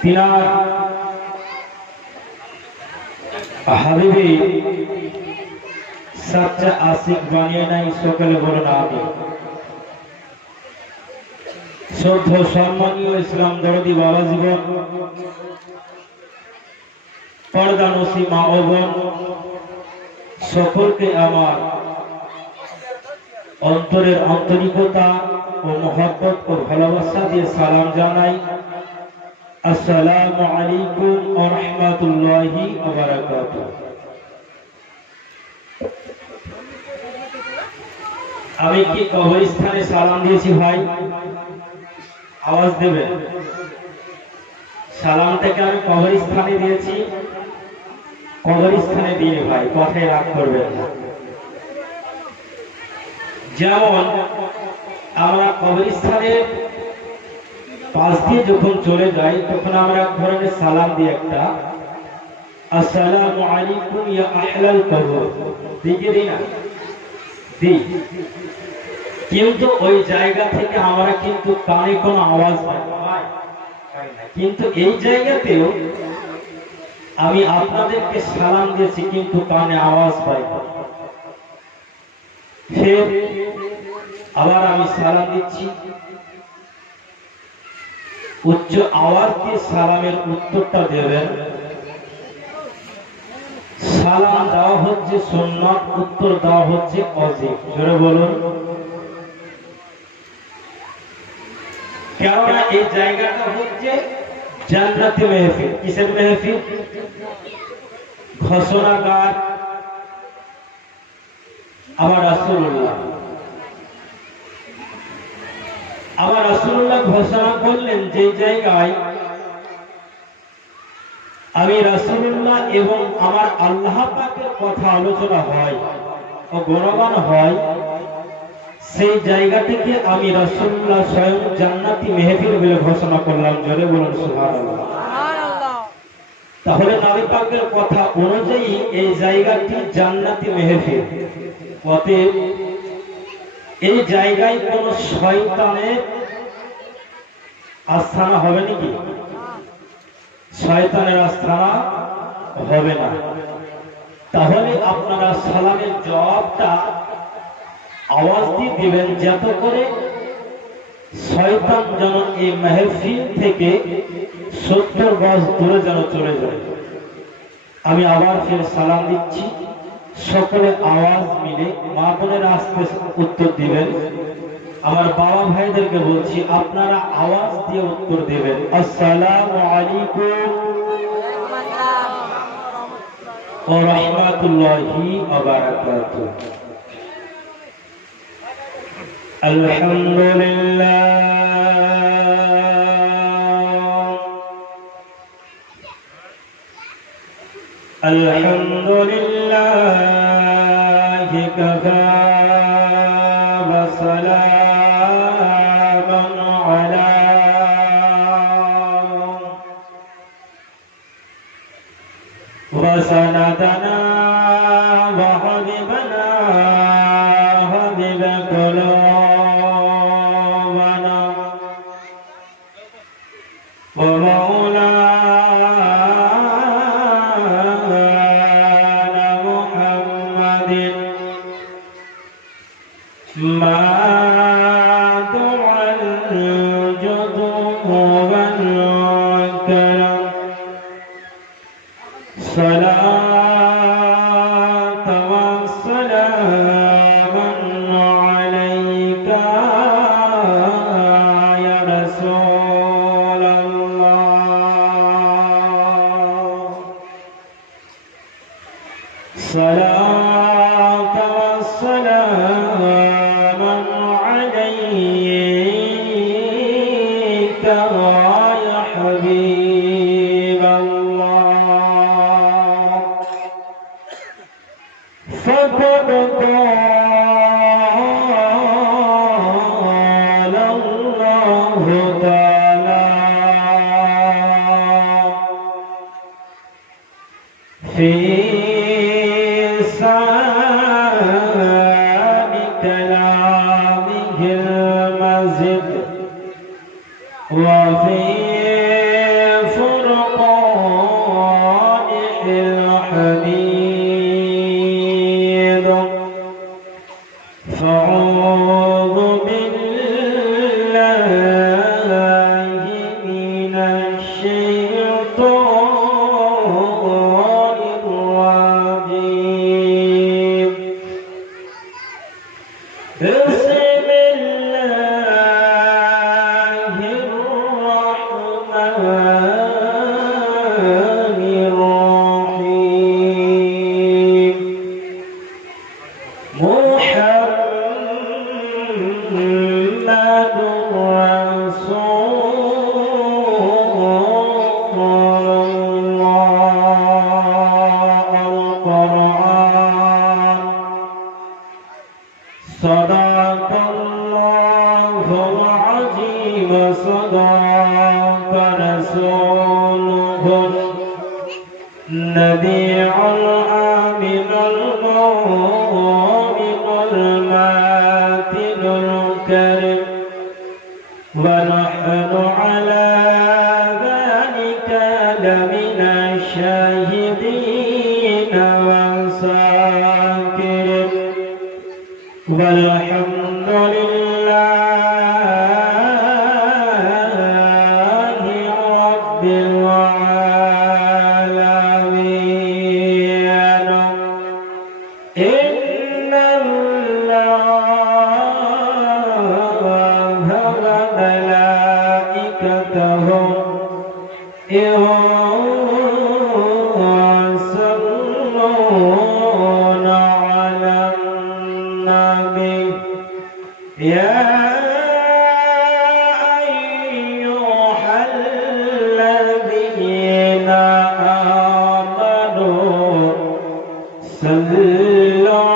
তিনার হাবিবি সচ্চা আশিক বানিয়ে নাই সকলে বলুন আমিন। শ্রদ্ধা সম্মানীয় ইসলাম দরদি বাবা জীবন পর্দানসী মা ও বোন সকলকে আমার অন্তরের আন্তরিকতা ও মহব্বত ও ভালোবাসা দিয়ে সালাম জানাই। আসসালামু আলাইকুম ওয়া রাহমাতুল্লাহি ওয়া বারাকাতুহু। আমি কি কবরস্থানে সালাম দিয়েছি ভাই? আওয়াজ দেবেন। সালামটাকে আমি কবরস্থানে দিয়েছি, কবরস্থানে দিয়ে ভাই কথায় রাগ করবেন না। যেমন আমরা কবরস্থানের পাশ দিয়ে যখন চলে যাই তখন আমরা এক ধরনের সালাম দিই, একটা আসসালামু আলাইকুম ইয়া আহলাল কবর দিকে দিই না, দিই। কিন্তু ওই জায়গা থেকে আমরা কিন্তু কানে কোনো আওয়াজ পাই না, কিন্তু এই জায়গাতেও আমি আপনাদেরকে সালাম দিয়েছি কিন্তু কানে আওয়াজ পাই না। ফের আবার আমি সালাম দিচ্ছি, উচ্চ আওয়াজ দিয়ে সালামের উত্তরটা দেবেন। সালাম দেওয়া হচ্ছে সুন্নাত, উত্তর দেওয়া হচ্ছে ওয়াজিব। জোরে বলুন। কেননা এই জায়গাটা হচ্ছে জান্নাতি মেহফিল। কিসের মেহফিল? ঘোষণাগার। আমার রাসূলুল্লাহ ঘোষণা করলেন যে জায়গায় আমি রাসূলুল্লাহ এবং আমার আল্লাহ পাকের কথা আলোচনা হয় ও গুণগান হয়, সেই জায়গাটিকে আমি রাসূলুল্লাহ স্বয়ং জান্নাতি মেহফিল বলে ঘোষণা করলাম। জোরে বলুন সুবহানাল্লাহ। তাহলে নবী পাকের কথা অনুযায়ী এই জায়গাটি জান্নাতি মেহফিল। অতএব এই জায়গায় কোন শয়তানের আস্থানা হবে নাকি? শয়তানের আস্থানা হবে না। তাহলে আপনারা সালামের জবাবটা আওয়াজ দিয়ে দিবেন, যাতে করে শয়তান যেন এই মেহফিল থেকে 70 গজ দূরে যেন চলে যায়। আমি আবার ফের সালাম দিচ্ছি, সকলে আওয়াজ মিলে মা বোনেরা আস্তে উত্তর দিবেন। আমার বাবা ভাইদেরকে বলছি আপনারা আওয়াজ দিয়ে উত্তর দিবেন। আসসালামু আলাইকুম ওয়া রাহমাতুল্লাহি ওয়া বারাকাতুহু। আলহামদুলিল্লাহ আলহামদুলিল্লাহি কাফা ওয়া সালামুন আলা ওয়া সানাদানা ওয়া হাবিবানা হাবিবা কুলুবানা ওয়া মাওলানা মুহাম্মাদিন মা দুআল জুদু ওয়াল কারাম صلاة وسلاما عليك يا رسول الله صلاة وسلاما عليك يا حبيب الله فقد قال الله تعالى في كلامه المزيد وفي فرقانه الحميد فأعوذ بالله من الشيطان الرجيم بسم الله الرحمن الرحيم محمد رسول الله القرآن صدق الله العظيم صدق رسوله النبي الآمن المؤمن الماتن الكريم ونحن على ذلك لمن الشاهدين والشاكرين والحمد لله رب العالمين إن الله وملائكته يصلون على النبي يا أيها الذين آمنوا صلوا